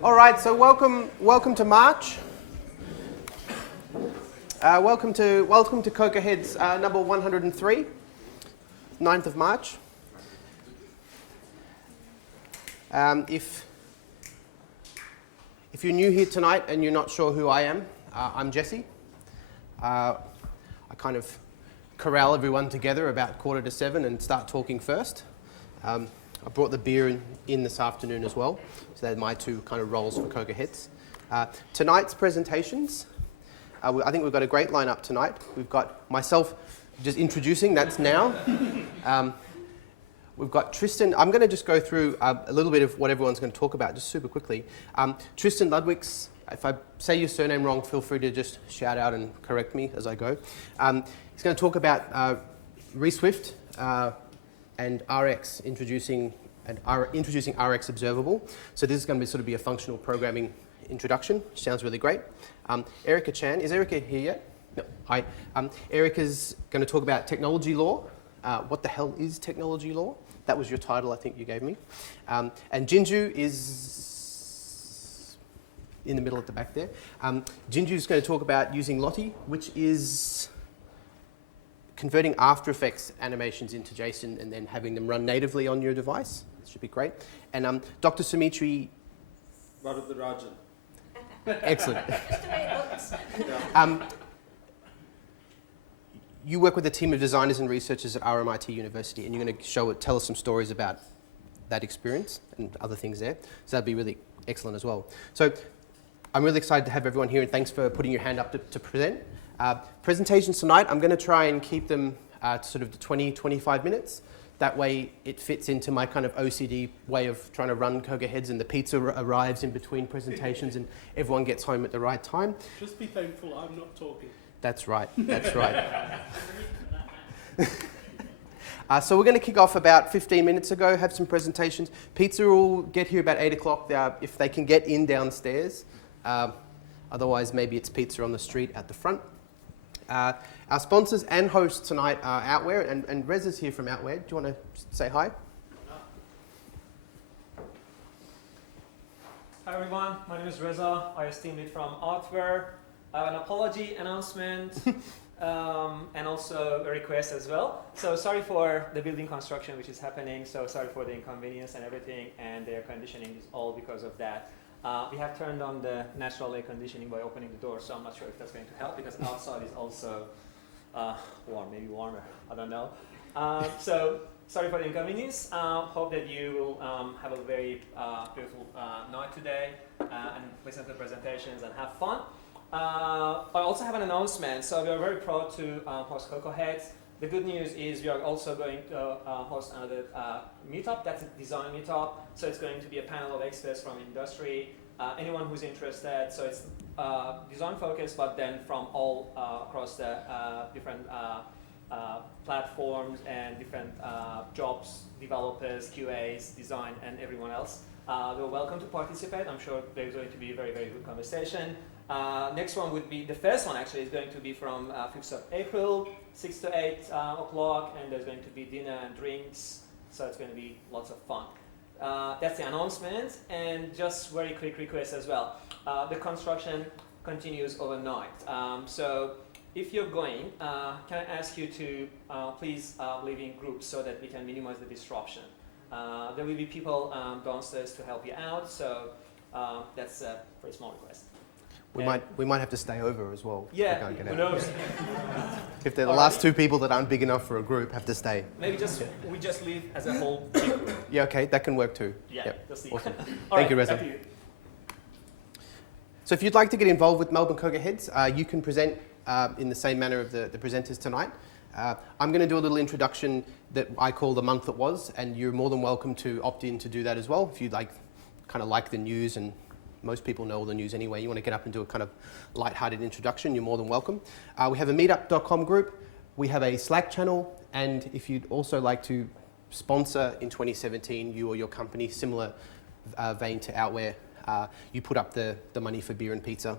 All right, so welcome to March. Welcome to CocoaHeads number 103, 9th of March. If you're new here tonight and you're not sure who I am, I'm Jesse. I kind of corral everyone together about 6:45 and start talking first. I brought the beer in this afternoon as well, so they're my two kind of roles for CocoaHeads. Tonight's presentations, I think we've got a great lineup tonight. We've got myself just introducing, that's now. We've got Tristan. I'm going to just go through a little bit of what everyone's going to talk about, just super quickly. Tristan Ludwig's, if I say your surname wrong, feel free to just shout out and correct me as I go. He's going to talk about ReSwift and RX, introducing RX Observable. So this is going to sort of be a functional programming introduction, which sounds really great. Erica Chan, is Erica here yet? No, hi. Erica's going to talk about technology law. What the hell is technology law? That was your title, I think you gave me. And Jinju is in the middle at the back there. Jinju's going to talk about using Lottie, which is converting After Effects animations into JSON and then having them run natively on your device. This should be great. And Dr. Sumitri... Rajan. Excellent. You work with a team of designers and researchers at RMIT University, and you're going to tell us some stories about that experience and other things there. So that'd be really excellent as well. So I'm really excited to have everyone here, and thanks for putting your hand up to present. Presentations tonight, I'm going to try and keep them to sort of 20, 25 minutes. That way it fits into my kind of OCD way of trying to run CocoaHeads, and the pizza arrives in between presentations and everyone gets home at the right time. Just be thankful I'm not talking. That's right, that's right. So we're going to kick off about 15 minutes ago, have some presentations. Pizza will get here about 8 o'clock if they can get in downstairs. Otherwise, maybe it's pizza on the street at the front. Our sponsors and hosts tonight are Outwear, and Rez is here from Outwear. Do you want to say hi? Hi everyone, my name is Reza. I esteem it from Outwear. I have an apology announcement and also a request as well. So sorry for the building construction which is happening, so sorry for the inconvenience and everything, and the air conditioning is all because of that. We have turned on the natural air conditioning by opening the door, so I'm not sure if that's going to help because outside is also warm, maybe warmer, I don't know. So sorry for the inconvenience. Hope that you will have a very beautiful night today and listen to the presentations and have fun. I also have an announcement. So we are very proud to host CocoaHeads. The good news is we are also going to host another meetup. That's a design meetup. So it's going to be a panel of experts from industry. Anyone who's interested. So it's design focused, but then from all across the different platforms and different jobs, developers, QAs, design, and everyone else. They're welcome to participate. I'm sure there's going to be a very, very good conversation. Next one would be, the first one actually is going to be from 5th of April, 6 to 8 o'clock, and there's going to be dinner and drinks, so it's going to be lots of fun. That's the announcement, and just very quick request as well. The construction continues overnight, so if you're going, can I ask you to please live in groups so that we can minimize the disruption. There will be people downstairs to help you out, so that's a very small request. We might have to stay over as well. Yeah, who knows? If they're the last two people that aren't big enough for a group, have to stay. Maybe we just leave as a whole group. Yeah, okay, that can work too. Yeah, yep. Awesome. Thank you, Reza. So if you'd like to get involved with Melbourne CocoaHeads, you can present in the same manner of the presenters tonight. I'm going to do a little introduction that I call the month that was, and you're more than welcome to opt in to do that as well if you'd like the news, and most people know all the news anyway. You want to get up and do a kind of light-hearted introduction, you're more than welcome. We have a meetup.com group, we have a Slack channel, and if you'd also like to sponsor in 2017, you or your company, similar vein to Outwear, you put up the money for beer and pizza,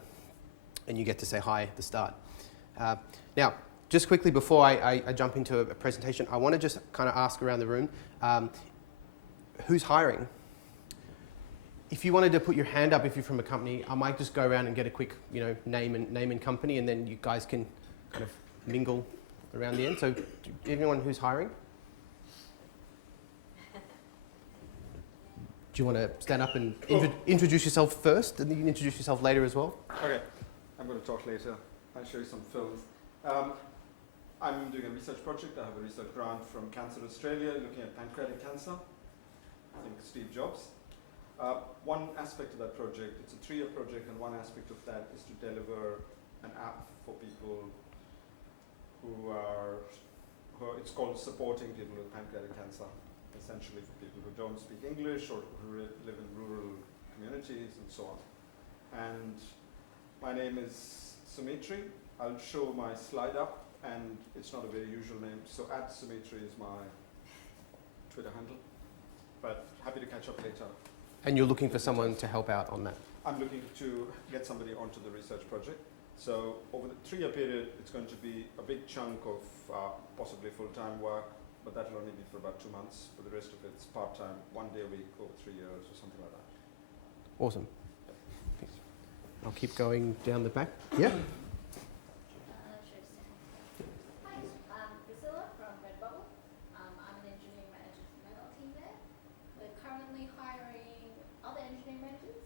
and you get to say hi at the start. Now, just quickly before I jump into a presentation, I want to just kind of ask around the room, who's hiring? if you wanted to put your hand up if you're from a company, I might just go around and get a quick, name and company, and then you guys can kind of mingle around the end. So, anyone who's hiring? Do you want to stand up and introduce yourself first, and then you can introduce yourself later as well? Okay, I'm going to talk later. I'll show you some films. I'm doing a research project. I have a research grant from Cancer Australia looking at pancreatic cancer. I think Steve Jobs. One aspect of that project, it's a 3-year project, and one aspect of that is to deliver an app for people who are it's called supporting people with pancreatic cancer, essentially for people who don't speak English or who live in rural communities and so on. And my name is Sumitri. I'll show my slide up, and it's not a very usual name, so @Sumitri is my Twitter handle, but happy to catch up later. And you're looking for someone to help out on that? I'm looking to get somebody onto the research project. So over the 3-year period, it's going to be a big chunk of possibly full-time work, but that'll only be for about 2 months. For the rest of it's part-time, 1 day a week over 3 years or something like that. Awesome. Thanks. I'll keep going down the back. Yeah? Hi, I'm Priscilla from Redbubble. I'm an engineering manager for the team there. We're currently hiring other engineering managers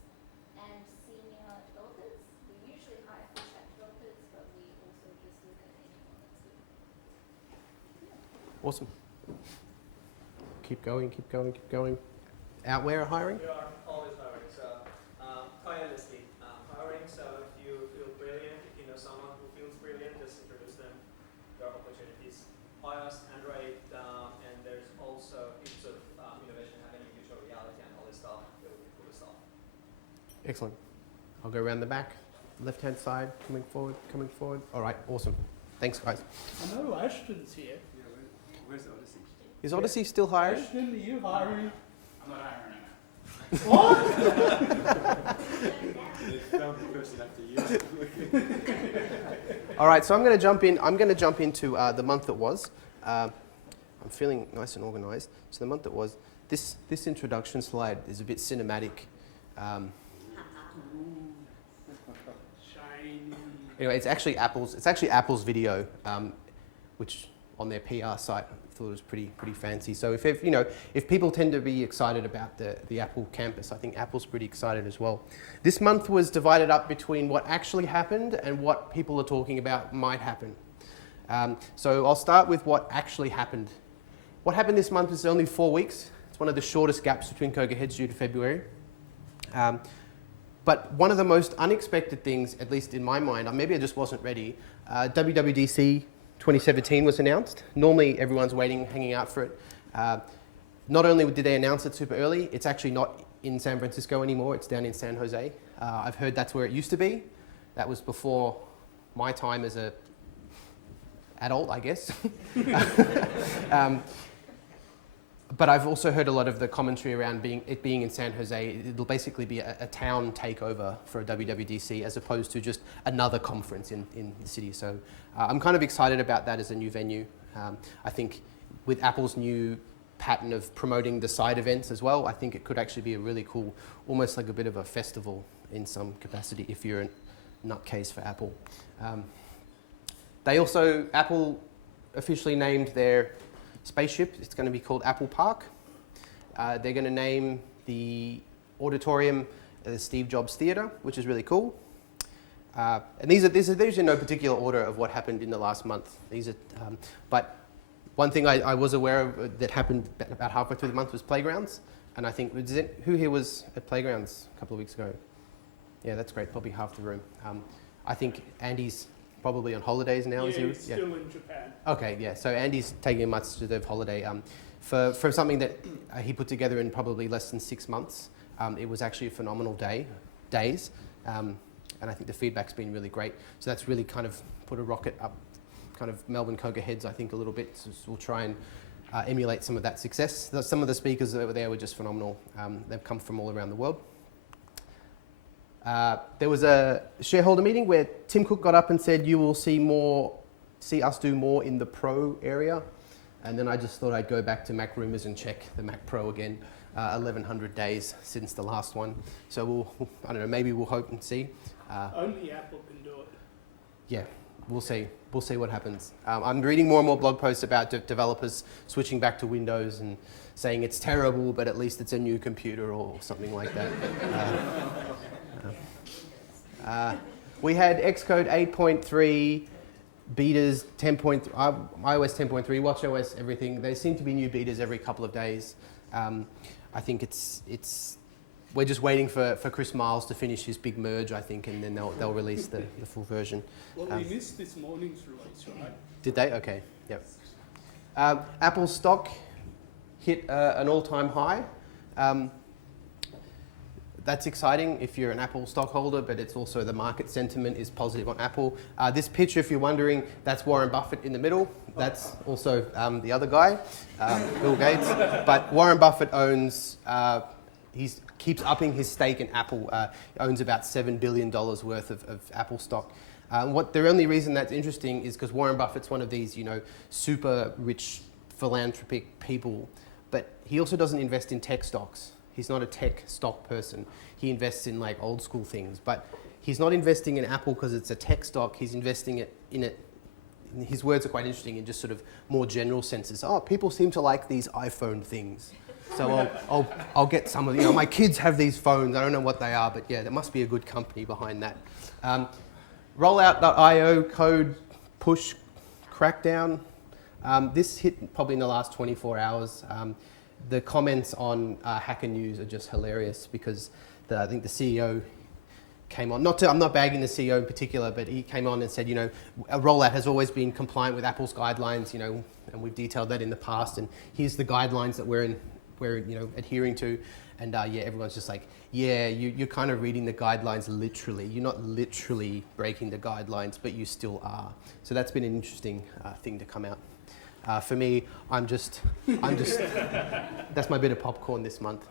and senior developers. We usually hire full stack developers, but we also just look at anyone that's good. Awesome. Keep going, keep going, keep going. Out where are hiring? We are always hiring, so tirelessly hiring. So if you feel brilliant, if you know someone who feels brilliant, just introduce them. There are opportunities. iOS, Android, and there's also heaps of innovation happening in virtual reality and all this stuff. Really cool stuff. Excellent. I'll go around the back, left-hand side, coming forward, coming forward. All right, awesome. Thanks, guys. I know Ashton's here. Yeah, where's Odyssey? Is Odyssey still hiring? Ashton, are you hiring? I'm not hiring now. What? They found the person after you. All right, so I'm going to jump in. I'm going to jump into the month that was. I'm feeling nice and organised. So the month that was. This introduction slide is a bit cinematic. Shiny. Anyway, it's actually Apple's video, which on their PR site I thought it was pretty fancy. So if people tend to be excited about the Apple campus, I think Apple's pretty excited as well. This month was divided up between what actually happened and what people are talking about might happen. So I'll start with what actually happened. What happened this month is only 4 weeks. It's one of the shortest gaps between CocoaHeads due to February. But one of the most unexpected things, at least in my mind, or maybe I just wasn't ready, WWDC 2017 was announced. Normally everyone's waiting, hanging out for it. Not only did they announce it super early, it's actually not in San Francisco anymore, it's down in San Jose. I've heard that's where it used to be. That was before my time as a adult, I guess. But I've also heard a lot of the commentary around it being in San Jose. It'll basically be a town takeover for a WWDC as opposed to just another conference in the city. So I'm kind of excited about that as a new venue. I think with Apple's new pattern of promoting the side events as well, I think it could actually be a really cool, almost like a bit of a festival in some capacity if you're a nutcase for Apple. Apple officially named their spaceship. It's going to be called Apple Park. They're going to name the auditorium the Steve Jobs Theatre, which is really cool. And these are in no particular order of what happened in the last month. But one thing I was aware of that happened about halfway through the month was Playgrounds. And I think, who here was at Playgrounds a couple of weeks ago? Yeah, that's great, probably half the room. I think Andy's probably on holidays now. Yeah, he's still in Japan. Okay, yeah. So Andy's taking a much-deserved holiday for something that he put together in probably less than 6 months. It was actually a phenomenal days, and I think the feedback's been really great. So that's really kind of put a rocket up, kind of Melbourne CocoaHeads, I think, a little bit. So we'll try and emulate some of that success. Some of the speakers that were there were just phenomenal. They've come from all around the world. There was a shareholder meeting where Tim Cook got up and said, "You will see us do more in the Pro area." And then I just thought I'd go back to Mac Rumors and check the Mac Pro again. 1,100 days since the last one. So I don't know, maybe we'll hope and see. Only Apple can do it. Yeah, we'll see. We'll see what happens. I'm reading more and more blog posts about developers switching back to Windows and saying it's terrible, but at least it's a new computer or something like that. We had Xcode 8.3, betas 10.3, iOS 10.3, watchOS, everything. There seem to be new betas every couple of days. I think we're just waiting for Chris Miles to finish his big merge, I think, and then they'll release the full version. Well, we missed this morning's release, right? Did they? Okay, yep. Apple stock hit an all-time high. That's exciting if you're an Apple stockholder, but it's also the market sentiment is positive on Apple. This picture, if you're wondering, that's Warren Buffett in the middle. That's also the other guy, Bill Gates. But Warren Buffett owns, he keeps upping his stake in Apple. He owns about $7 billion worth of Apple stock. The only reason that's interesting is because Warren Buffett's one of these, super rich philanthropic people, but he also doesn't invest in tech stocks. He's not a tech stock person. He invests in like old school things, but he's not investing in Apple because it's a tech stock. He's investing in it. His words are quite interesting in just sort of more general senses. Oh, people seem to like these iPhone things, so I'll get some of my kids have these phones. I don't know what they are, but yeah, there must be a good company behind that. Rollout.io code push crackdown. This hit probably in the last 24 hours. The comments on Hacker News are just hilarious because I think the CEO came on. I'm not bagging the CEO in particular, but he came on and said, a rollout has always been compliant with Apple's guidelines, and we've detailed that in the past. And here's the guidelines that we're adhering to. And everyone's just like, yeah, you're kind of reading the guidelines literally. You're not literally breaking the guidelines, but you still are. So that's been an interesting thing to come out. For me, I'm just, that's my bit of popcorn this month.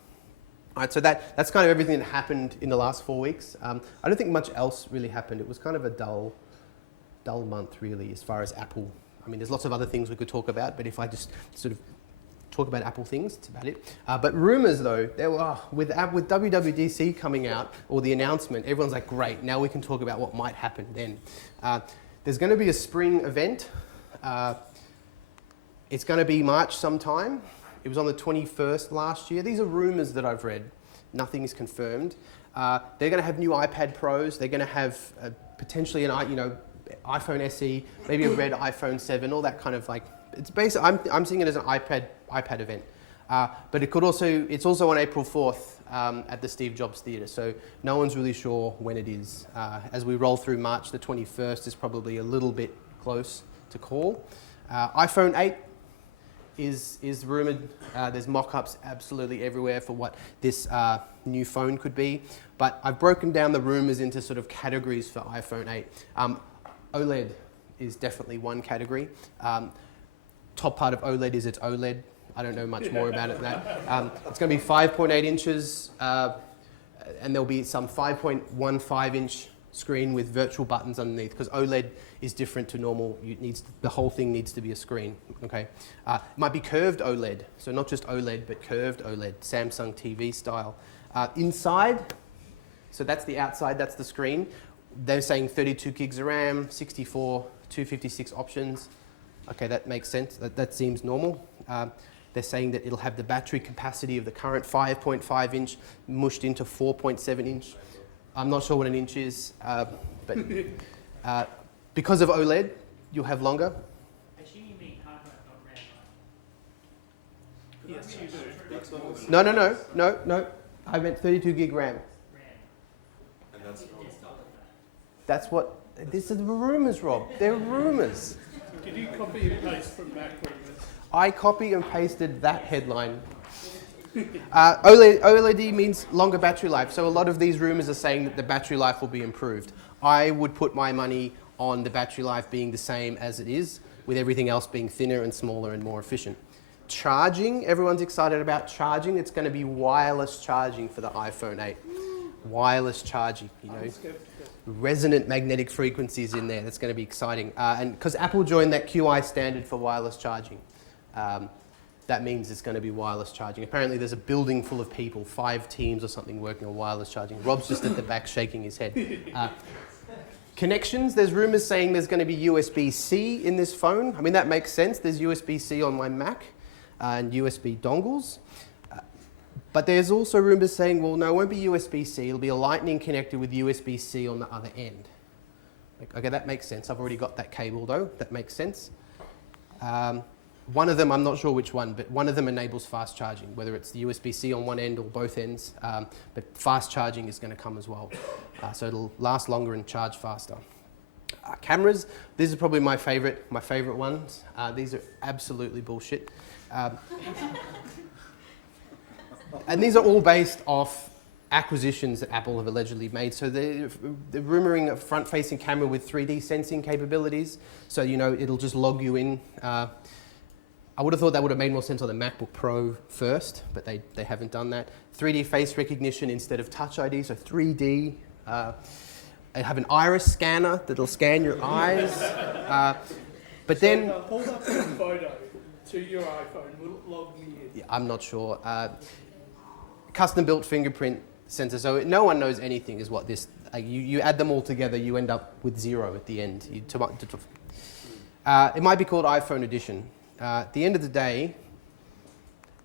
All right, so that's kind of everything that happened in the last 4 weeks. I don't think much else really happened. It was kind of a dull month, really, as far as Apple. I mean, there's lots of other things we could talk about, but if I just sort of talk about Apple things, that's about it. But rumors, though, there were, with WWDC coming out, or the announcement, everyone's like, great, now we can talk about what might happen then. There's going to be a spring event. It's going to be March sometime. It was on the 21st last year. These are rumors that I've read. Nothing is confirmed. They're going to have new iPad Pros. They're going to have potentially an iPhone SE, maybe a red iPhone 7, all that kind of like. It's basically I'm seeing it as an iPad event. But it's also on April 4th at the Steve Jobs Theatre. So no one's really sure when it is. As we roll through March, the 21st is probably a little bit close to call. iPhone 8. Is rumoured. There's mock-ups absolutely everywhere for what this new phone could be. But I've broken down the rumours into sort of categories for iPhone 8. OLED is definitely one category. Top part of OLED is it's OLED. I don't know much more about it than that. It's going to be 5.8 inches, and there'll be some 5.15-inch screen with virtual buttons underneath, because OLED is different to normal. The whole thing needs to be a screen. Okay, it might be curved OLED, so not just OLED, but curved OLED, Samsung TV style. Inside, so that's the outside, that's the screen. They're saying 32 gigs of RAM, 64, 256 options. Okay, that makes sense. That seems normal. They're saying that it'll have the battery capacity of the current 5.5 inch mushed into 4.7 inch. I'm not sure what an inch is, but because of OLED, you'll have longer. I assume you mean hardware, not RAM, right? Yes, you do. No. I meant 32 gig RAM. RAM. And that's That's what. This is the rumors, Rob. They're rumors. Did you copy and paste from Mac rumors? I copy and pasted that headline. OLED means longer battery life. So a lot of these rumors are saying that the battery life will be improved. I would put my money on the battery life being the same as it is, with everything else being thinner and smaller and more efficient. Charging, everyone's excited about charging. It's going to be wireless charging for the iPhone 8. Wireless charging, resonant magnetic frequencies in there. That's going to be exciting. And because Apple joined that QI standard for wireless charging. that means it's going to be wireless charging. Apparently there's a building full of people, 5 teams or something working on wireless charging. Rob's just at the back shaking his head. Connections, there's rumors saying there's going to be USB-C in this phone. I mean, that makes sense. There's USB-C on my Mac and USB dongles. But there's also rumors saying, well, no, it won't be USB-C. It'll be a Lightning connector with USB-C on the other end. Okay, that makes sense. I've already got that cable, though. That makes sense. One of them, I'm not sure which one, but one of them enables fast charging, whether it's the USB-C on one end or both ends. But fast charging is going to come as well. So it'll last longer and charge faster. Cameras, this is probably my favorite ones. These are absolutely bullshit. And these are all based off acquisitions that Apple have allegedly made. So they're rumoring a front-facing camera with 3D sensing capabilities. So, you know, it'll just log you in. I would have thought that would have made more sense on the MacBook Pro first, but they haven't done that. 3D face recognition instead of Touch ID, so 3D. They have an iris scanner that'll scan your eyes. But then... So hold up your photo to your iPhone. Will it log me in? Yeah, I'm not sure. Custom-built fingerprint sensor. So no one knows anything is what this... you add them all together, you end up with 0 at the end. It might be called iPhone Edition. At the end of the day,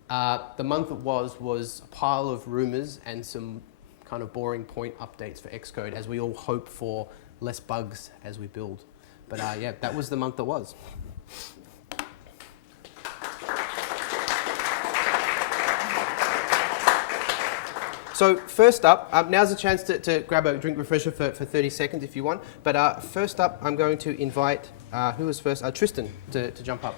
the month it was a pile of rumors and some kind of boring point updates for Xcode as we all hope for less bugs as we build. But yeah, that was the month it was. So first up, now's a chance to grab a drink refresher for 30 seconds if you want. But first up, I'm going to invite, who was first? Tristan to jump up.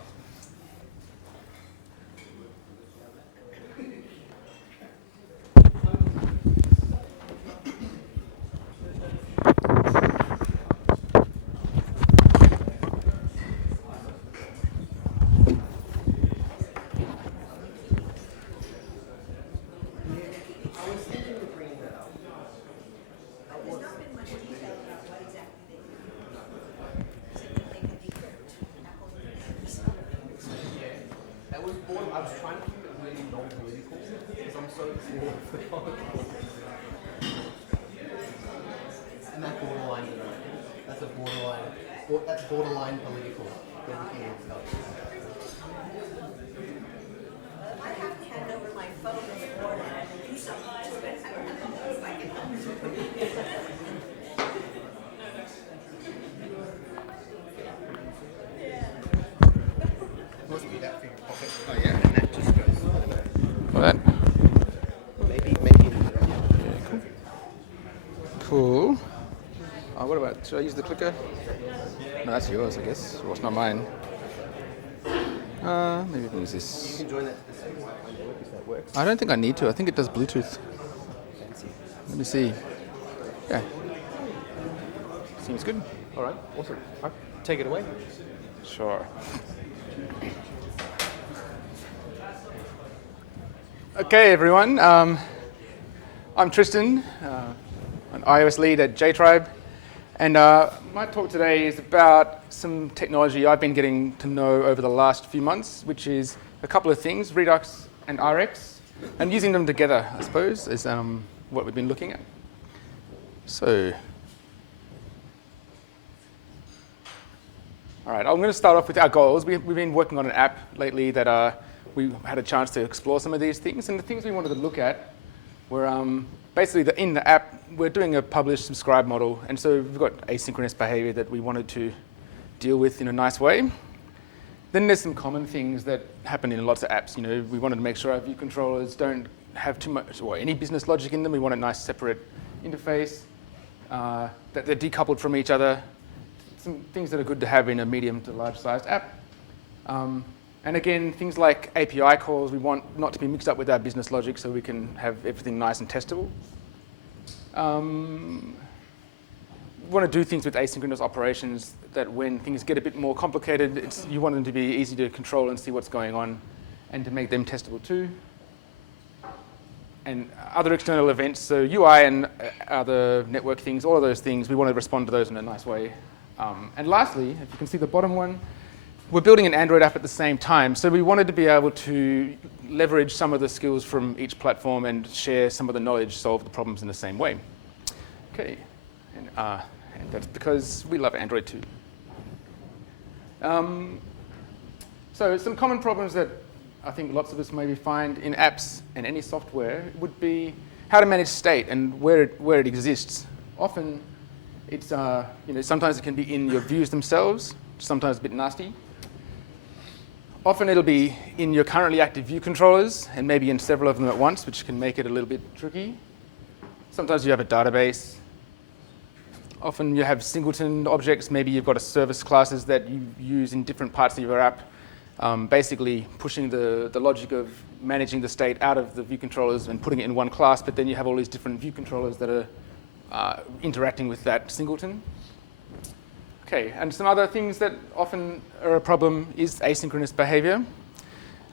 I was trying to keep it really non-political because I'm so for and that borderline, that's a borderline, that's borderline political. I have to hand over my phone in the morning and do something to it. I don't know if I can help you. Must be that for your pocket. Oh yeah. And that just goes. What? Maybe. Cool. Oh, what about, should I use the clicker? No, that's yours, I guess. Well, it's not mine. Maybe I can use You this. can join that to the same network if that works. I don't think I need to. I think it does Bluetooth. Fancy. Let me see. Yeah. Seems good. All right, awesome. All right, take it away. Sure. Okay, everyone. I'm Tristan, an iOS lead at JTribe, and my talk today is about some technology I've been getting to know over the last few months, which is a couple of things, Redux and RX, and using them together, I suppose, is what we've been looking at. So, all right, I'm going to start off with our goals. We've been working on an app lately that we had a chance to explore some of these things, and the things we wanted to look at were basically in the app, we're doing a publish-subscribe model, and so we've got asynchronous behavior that we wanted to deal with in a nice way. Then there's some common things that happen in lots of apps. You know, we wanted to make sure our view controllers don't have too much or any business logic in them. We want a nice separate interface, that they're decoupled from each other. Some things that are good to have in a medium to large-sized app. And again, things like API calls, we want not to be mixed up with our business logic so we can have everything nice and testable. We want to do things with asynchronous operations that when things get a bit more complicated, you want them to be easy to control and see what's going on and to make them testable too. And other external events, so UI and other network things, all of those things, we want to respond to those in a nice way. And lastly, if you can see the bottom one, we're building an Android app at the same time, so we wanted to be able to leverage some of the skills from each platform and share some of the knowledge, solve the problems in the same way. Okay, and that's because we love Android too. So some common problems that I think lots of us maybe find in apps and any software would be how to manage state and where it exists. Often it's, sometimes it can be in your views themselves, sometimes a bit nasty. Often it'll be in your currently active view controllers and maybe in several of them at once, which can make it a little bit tricky. Sometimes you have a database. Often you have singleton objects. Maybe you've got a service classes that you use in different parts of your app, basically pushing the logic of managing the state out of the view controllers and putting it in one class, but then you have all these different view controllers that are interacting with that singleton. Okay, and some other things that often are a problem is asynchronous behavior.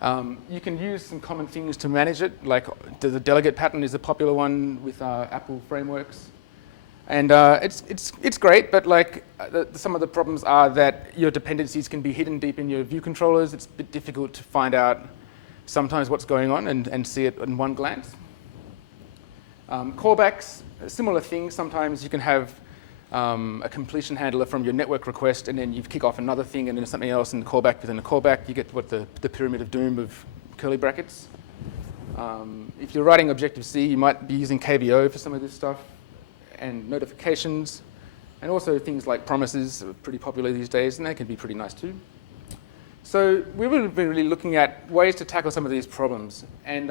You can use some common things to manage it, like the delegate pattern is a popular one with Apple frameworks. And it's great, but like some of the problems are that your dependencies can be hidden deep in your view controllers. It's a bit difficult to find out sometimes what's going on and see it in one glance. Callbacks, a similar thing. Sometimes you can have a completion handler from your network request, and then you kick off another thing, and then something else, and the callback within a callback. You get what the pyramid of doom of curly brackets. If you're writing Objective-C, you might be using KVO for some of this stuff, and notifications, and also things like promises are pretty popular these days, and they can be pretty nice too. So we were really looking at ways to tackle some of these problems, and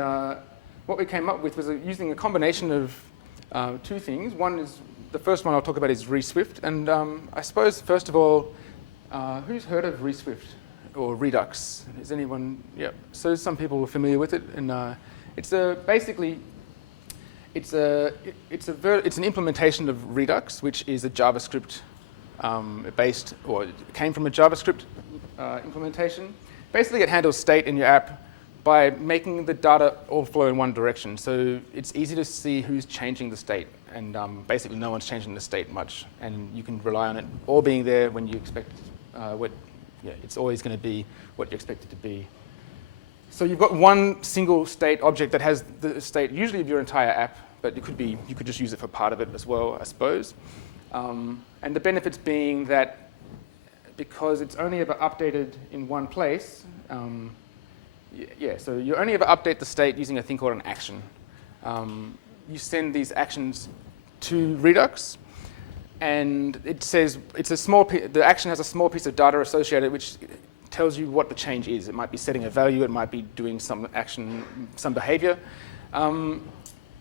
what we came up with was using a combination of two things. One is, the first one I'll talk about is ReSwift, and I suppose first of all, who's heard of ReSwift or Redux? Is anyone? Yeah. So some people are familiar with it, and it's basically it's an implementation of Redux, which is a JavaScript based, or it came from a JavaScript implementation. Basically, it handles state in your app by making the data all flow in one direction. So it's easy to see who's changing the state, and basically no one's changing the state much, and you can rely on it all being there when you expect it's always going to be what you expect it to be. So you've got one single state object that has the state usually of your entire app, but you could just use it for part of it as well, I suppose. And the benefits being that because it's only ever updated in one place, so you only ever update the state using a thing called an action. You send these actions to Redux, and it says the action has a small piece of data associated which tells you what the change is. It might be setting a value, it might be doing some action, some behavior.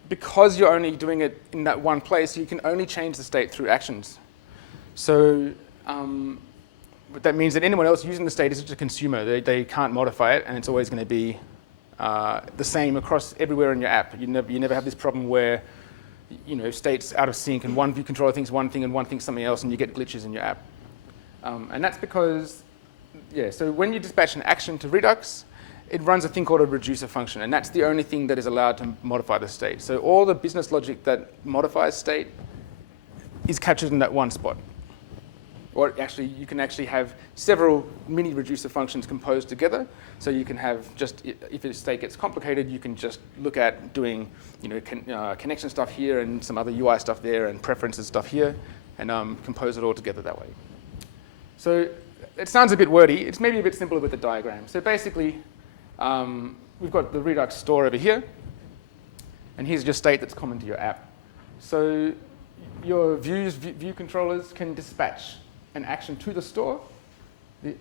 Because you're only doing it in that one place, you can only change the state through actions. So that means that anyone else using the state is just a consumer. They can't modify it, and it's always going to be the same across everywhere in your app. You never have this problem where state's out of sync and one view controller thinks one thing and one thinks something else, and you get glitches in your app. And that's because, so when you dispatch an action to Redux, it runs a thing called a reducer function, and that's the only thing that is allowed to modify the state. So all the business logic that modifies state is captured in that one spot. Or actually, you can actually have several mini reducer functions composed together. So you can have if the state gets complicated, you can just look at doing connection stuff here and some other UI stuff there and preferences stuff here, and compose it all together that way. So it sounds a bit wordy. It's maybe a bit simpler with the diagram. So basically, we've got the Redux store over here, and here's your state that's common to your app. So your view controllers can dispatch an action to the store.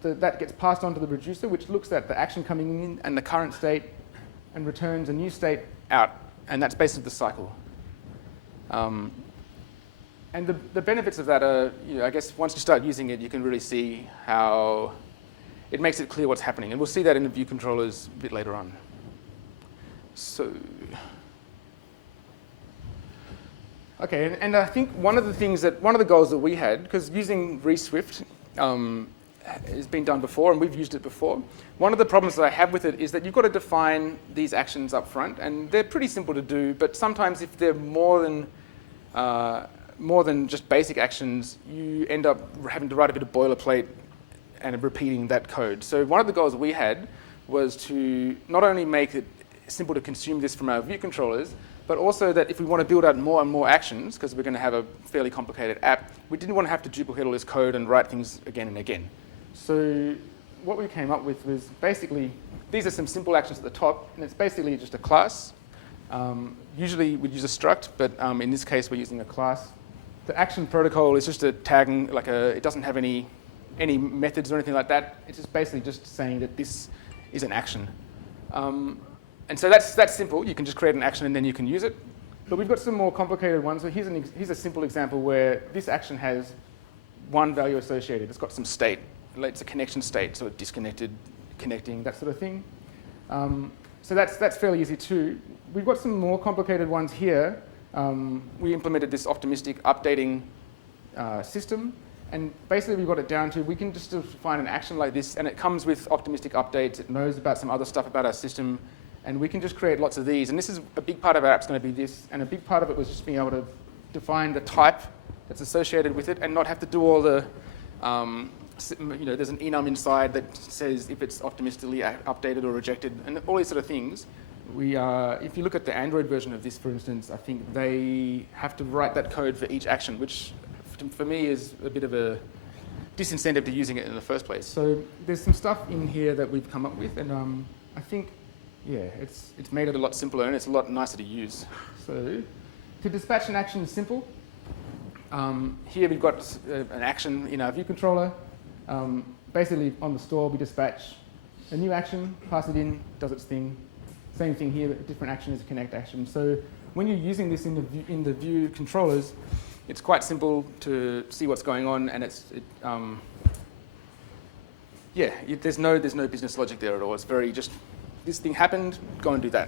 That gets passed on to the reducer, which looks at the action coming in and the current state and returns a new state out. And that's basically the cycle. And the benefits of that are, I guess once you start using it, you can really see how it makes it clear what's happening. And we'll see that in the view controllers a bit later on. So, okay, and I think one of the goals that we had, because using ReSwift has been done before, and we've used it before. One of the problems that I have with it is that you've got to define these actions up front, and they're pretty simple to do, but sometimes if they're more than just basic actions, you end up having to write a bit of boilerplate and repeating that code. So one of the goals we had was to not only make it simple to consume this from our view controllers, but also that if we want to build out more and more actions, because we're going to have a fairly complicated app, we didn't want to have to duplicate all this code and write things again and again. So what we came up with was basically, these are some simple actions at the top, and it's basically just a class. Usually we'd use a struct, but in this case we're using a class. The action protocol is just a tagging, it doesn't have any methods or anything like that. It's just basically just saying that this is an action. And so that's simple. You can just create an action and then you can use it. But we've got some more complicated ones. So here's a simple example where this action has one value associated. It's got some state. It's a connection state, so it's disconnected, connecting, that sort of thing. So that's fairly easy too. We've got some more complicated ones here. We implemented this optimistic updating system. And basically we've got it down to, we can just define an action like this, and it comes with optimistic updates. It knows about some other stuff about our system. And we can just create lots of these. And this is a big part of our app's going to be this. And a big part of it was just being able to define the type that's associated with it and not have to do all the, there's an enum inside that says if it's optimistically updated or rejected, and all these sort of things. If you look at the Android version of this, for instance, I think they have to write that code for each action, which for me is a bit of a disincentive to using it in the first place. So there's some stuff in here that we've come up with, and I think, yeah, it's made it a lot simpler and it's a lot nicer to use. So to dispatch an action is simple. Here we've got an action in our view controller. Basically on the store we dispatch a new action, pass it in, does its thing. Same thing here, a different action is a connect action. So when you're using this in the view controllers, it's quite simple to see what's going on, and there's no business logic there at all. It's very just, this thing happened, go and do that.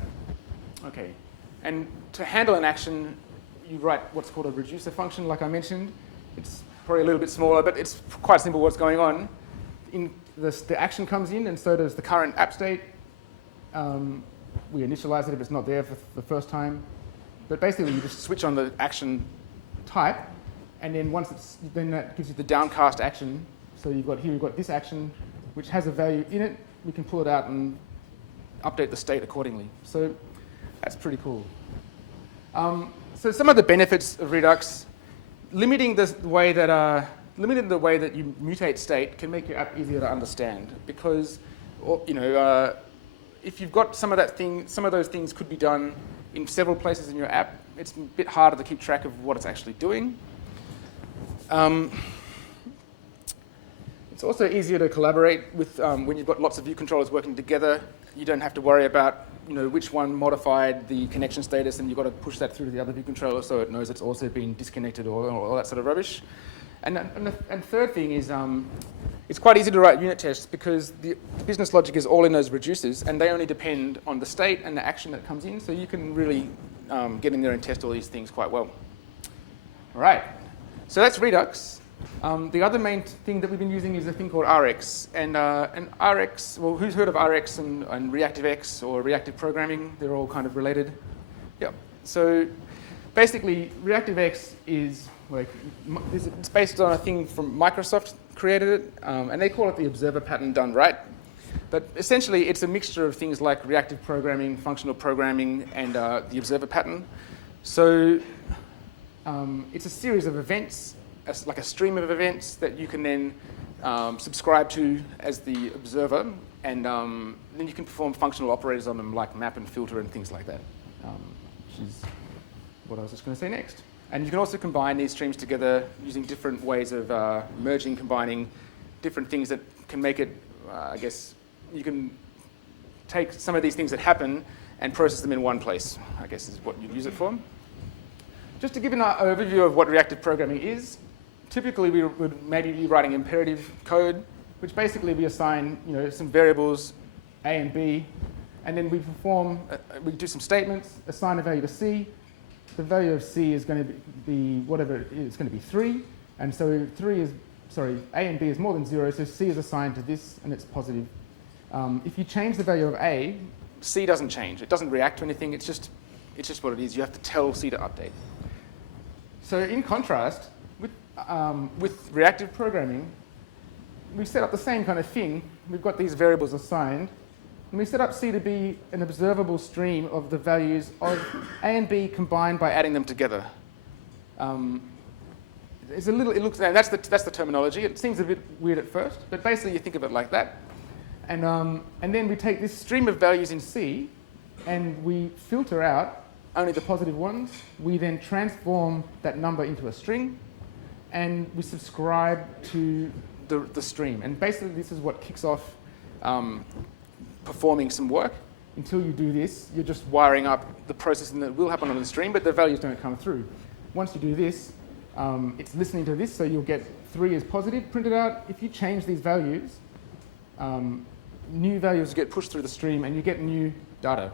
Okay, and to handle an action, you write what's called a reducer function, like I mentioned. It's probably a little bit smaller, but it's quite simple what's going on. The action comes in, and so does the current app state. We initialize it if it's not there for the first time. But basically, you just switch on the action type, and then then that gives you the downcast action. So we've got this action, which has a value in it. We can pull it out and update the state accordingly. So that's pretty cool. So some of the benefits of Redux, limiting the way that you mutate state can make your app easier to understand, because if you've got some of those things could be done in several places in your app. It's a bit harder to keep track of what it's actually doing. It's also easier to collaborate with when you've got lots of view controllers working together. You don't have to worry about which one modified the connection status, and you've got to push that through to the other view controller so it knows it's also been disconnected or all that sort of rubbish. And third thing is it's quite easy to write unit tests because the business logic is all in those reducers, and they only depend on the state and the action that comes in, so you can really get in there and test all these things quite well. All right, so that's Redux. The other main thing that we've been using is a thing called RX. And RX, well, who's heard of RX and ReactiveX or reactive programming? They're all kind of related. Yep. So basically, ReactiveX is it's based on a thing from Microsoft created it, and they call it the observer pattern done right. But essentially, it's a mixture of things like reactive programming, functional programming, and the observer pattern. So it's a series of events, like a stream of events that you can then subscribe to as the observer, and then you can perform functional operators on them like map and filter and things like that, which is what I was just going to say next. And you can also combine these streams together using different ways of merging, combining different things that can make it, I guess, you can take some of these things that happen and process them in one place, I guess is what you'd use it for. Just to give an overview of what reactive programming is, typically we would maybe be writing imperative code, which basically we assign some variables, A and B, and then we do some statements, assign a value to C. The value of C is going to be whatever it is, it's going to be 3, and so A and B is more than 0, so C is assigned to this, and it's positive. If you change the value of A, C doesn't change. It doesn't react to anything. It's just what it is. You have to tell C to update. So in contrast, with reactive programming, we set up the same kind of thing. We've got these variables assigned. And we set up C to be an observable stream of the values of A and B combined by adding them together. It's a little, it looks, and that's the terminology. It seems a bit weird at first, but basically you think of it like that. And then we take this stream of values in C and we filter out only the positive ones. We then transform that number into a string and we subscribe to the stream. And basically this is what kicks off performing some work. Until you do this, you're just wiring up the processing that will happen on the stream, but the values don't come through. Once you do this, it's listening to this, so you'll get 3 as positive printed out. If you change these values, new values get pushed through the stream and you get new data.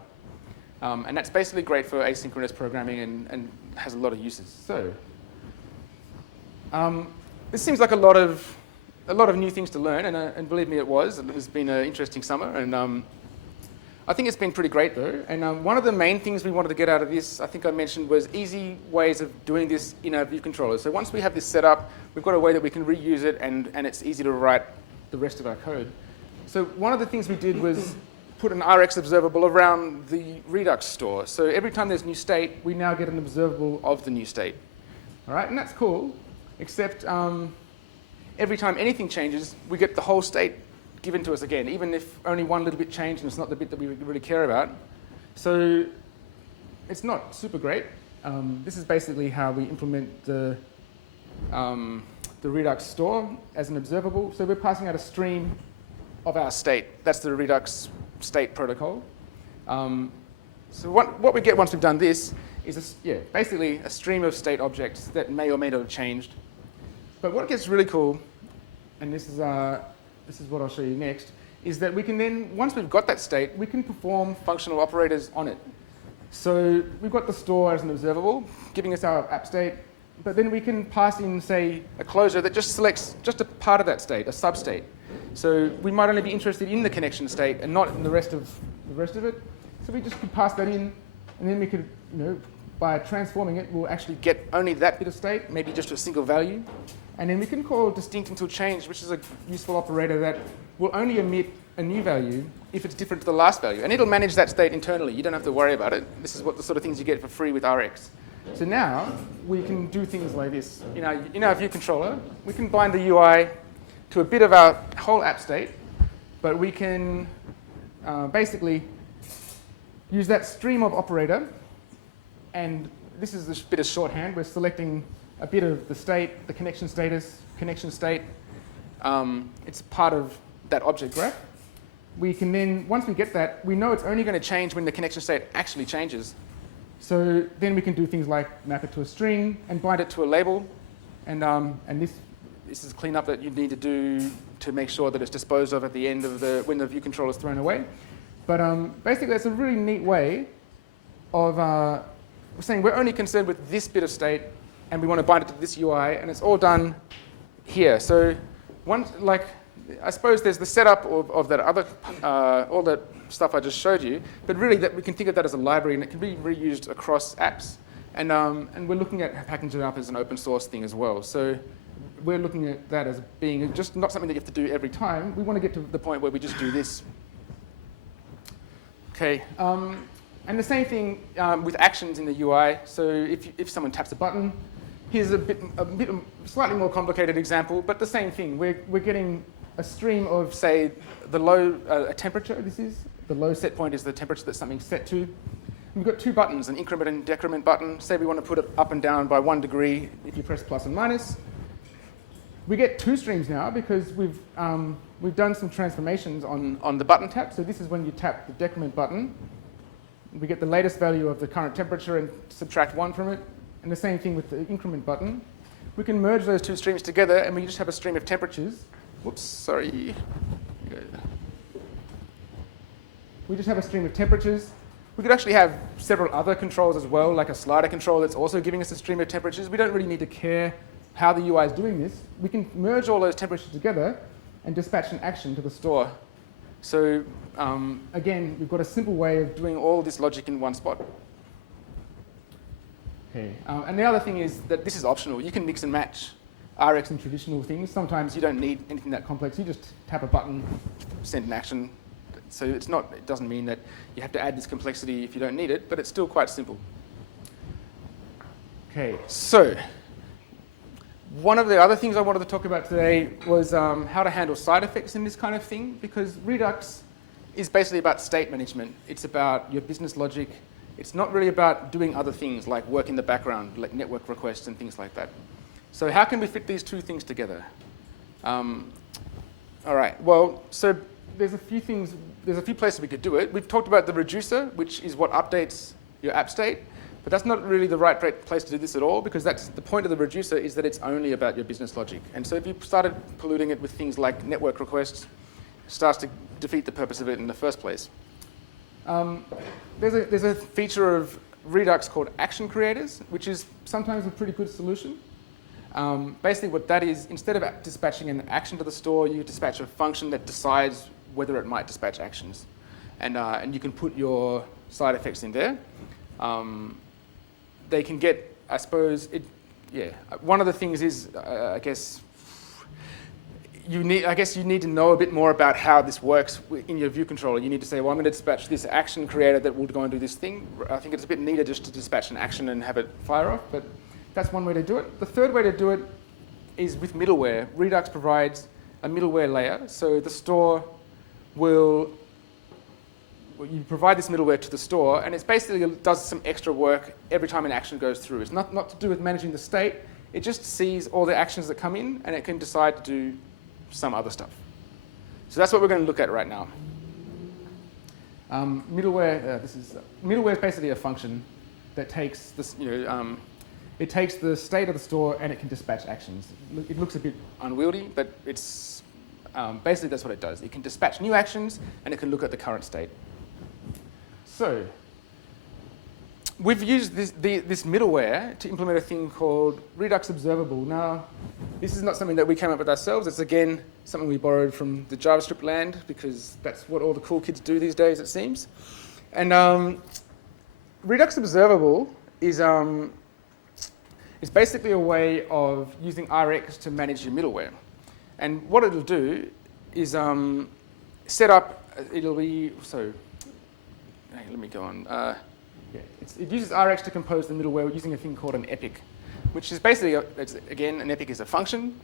And that's basically great for asynchronous programming and has a lot of uses. So this seems like a lot of new things to learn, and believe me, it was. It's been an interesting summer, and I think it's been pretty great though. And one of the main things we wanted to get out of this, I think I mentioned, was easy ways of doing this in our view controller. So once we have this set up, we've got a way that we can reuse it, and it's easy to write the rest of our code. So one of the things we did was put an Rx observable around the Redux store. So every time there's new state, we now get an observable of the new state. All right, and that's cool, except every time anything changes, we get the whole state given to us again, even if only one little bit changed and it's not the bit that we really care about. So it's not super great. This is basically how we implement the Redux store as an observable. So we're passing out a stream of our state. That's the Redux state protocol. So what we get once we've done this is basically a stream of state objects that may or may not have changed. But what gets really cool, and this is what I'll show you next, is that we can then, once we've got that state, we can perform functional operators on it. So we've got the store as an observable, giving us our app state, but then we can pass in, say, a closure that just selects just a part of that state, a substate. So we might only be interested in the connection state and not in the rest of it. So we just could pass that in, and then we could, by transforming it, we'll actually get only that bit of state, maybe just a single value. And then we can call distinct until change, which is a useful operator that will only emit a new value if it's different to the last value. And it'll manage that state internally. You don't have to worry about it. This is what the sort of things you get for free with Rx. So now we can do things like this. In our view controller, we can bind the UI to a bit of our whole app state, but we can basically use that stream of operator. And this is a bit of shorthand. We're selecting a bit of the state, the connection status, connection state. It's part of that object graph. We can then, once we get that, we know it's only going to change when the connection state actually changes. So then we can do things like map it to a string and bind it to a label. And this is cleanup that you need to do to make sure that it's disposed of at the end of when the view controller is thrown away. But basically, that's a really neat way of saying we're only concerned with this bit of state, and we want to bind it to this UI, and it's all done here. So I suppose there's the setup of that other, all that stuff I just showed you, but really that we can think of that as a library, and it can be reused across apps. And we're looking at packaging it up as an open source thing as well. So we're looking at that as being just not something that you have to do every time. We want to get to the point where we just do this. Okay. And the same thing with actions in the UI. So if someone taps a button, here's a slightly more complicated example, but the same thing. We're getting a stream of, say, the low temperature. This is the low set point is the temperature that something's set to. We've got 2 buttons, an increment and decrement button. Say we want to put it up and down by 1 degree if you press plus and minus. We get 2 streams now because we've done some transformations on the button tap. So this is when you tap the decrement button. We get the latest value of the current temperature and subtract 1 from it. And the same thing with the increment button. We can merge those 2 streams together, and we just have a stream of temperatures. Whoops, sorry. We just have a stream of temperatures. We could actually have several other controls as well, like a slider control that's also giving us a stream of temperatures. We don't really need to care how the UI is doing this. We can merge all those temperatures together and dispatch an action to the store. So again, we've got a simple way of doing all this logic in one spot. Okay. And the other thing is that this is optional. You can mix and match RX and traditional things. Sometimes you don't need anything that complex. You just tap a button, send an action. So it doesn't mean that you have to add this complexity if you don't need it, but it's still quite simple. Okay, so one of the other things I wanted to talk about today was how to handle side effects in this kind of thing, because Redux is basically about state management. It's about your business logic. It's not really about doing other things like work in the background, like network requests and things like that. So how can we fit these two things together? All right, well, so there's a few places we could do it. We've talked about the reducer, which is what updates your app state, but that's not really the right place to do this at all, because that's the point of the reducer is that it's only about your business logic. And so if you started polluting it with things like network requests, it starts to defeat the purpose of it in the first place. There's a feature of Redux called action creators, which is sometimes a pretty good solution. Basically what that is, instead of dispatching an action to the store, you dispatch a function that decides whether it might dispatch actions. And you can put your side effects in there. They can get, I suppose, one of the things is, I guess you need to know a bit more about how this works in your view controller. You need to say, well, I'm going to dispatch this action creator that will go and do this thing. I think it's a bit neater just to dispatch an action and have it fire off, but that's one way to do it. The third way to do it is with middleware. Redux provides a middleware layer, so the store you provide this middleware to the store, and it basically does some extra work every time an action goes through. It's not to do with managing the state. It just sees all the actions that come in, and it can decide to do some other stuff. So that's what we're going to look at right now. Middleware is basically a function that takes this, it takes the state of the store and it can dispatch actions. It looks a bit unwieldy, but it's basically that's what it does. It can dispatch new actions and it can look at the current state. So we've used this middleware to implement a thing called Redux Observable. Now, this is not something that we came up with ourselves. It's, again, something we borrowed from the JavaScript land, because that's what all the cool kids do these days, it seems. And Redux Observable is basically a way of using RX to manage your middleware. And what it'll do is set up, it'll be, so, let me go on. It uses RX to compose the middleware using a thing called an epic, which is basically, again, an epic is a function.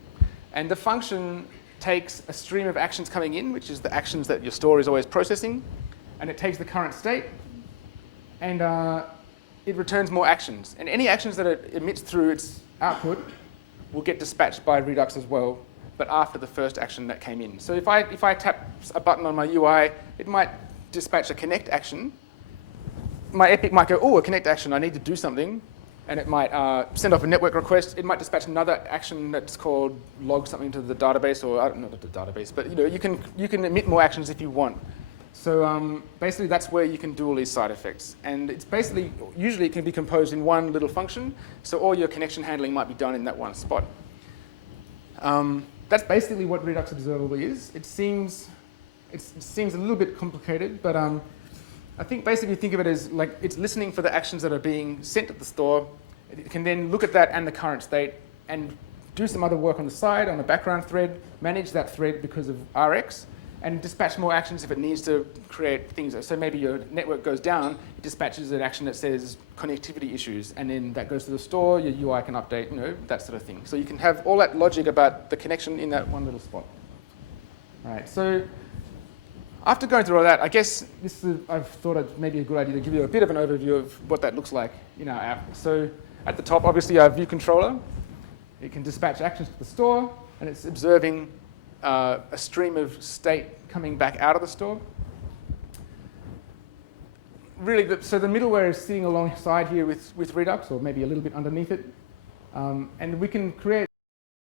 And the function takes a stream of actions coming in, which is the actions that your store is always processing. And it takes the current state, and it returns more actions. And any actions that it emits through its output will get dispatched by Redux as well, but after the first action that came in. So if I tap a button on my UI, it might dispatch a connect action. My epic might go, oh, a connect action, I need to do something. And it might send off a network request. It might dispatch another action that's called log something to the database, or I don't know the database, but you can emit more actions if you want. So basically that's where you can do all these side effects. And it's basically, usually it can be composed in one little function, so all your connection handling might be done in that one spot. That's basically what Redux Observable is. It seems a little bit complicated, but I think basically think of it as like it's listening for the actions that are being sent at the store. It can then look at that and the current state and do some other work on the side, on a background thread, manage that thread because of RX, and dispatch more actions if it needs to create things. So maybe your network goes down, it dispatches an action that says connectivity issues, and then that goes to the store, your UI can update, that sort of thing. So you can have all that logic about the connection in that one little spot. All right, so after going through all that, I guess I've thought it may be a good idea to give you a bit of an overview of what that looks like in our app. So at the top, obviously, our view controller. It can dispatch actions to the store, and it's observing a stream of state coming back out of the store. Really, so the middleware is sitting alongside here with Redux, or maybe a little bit underneath it. And we can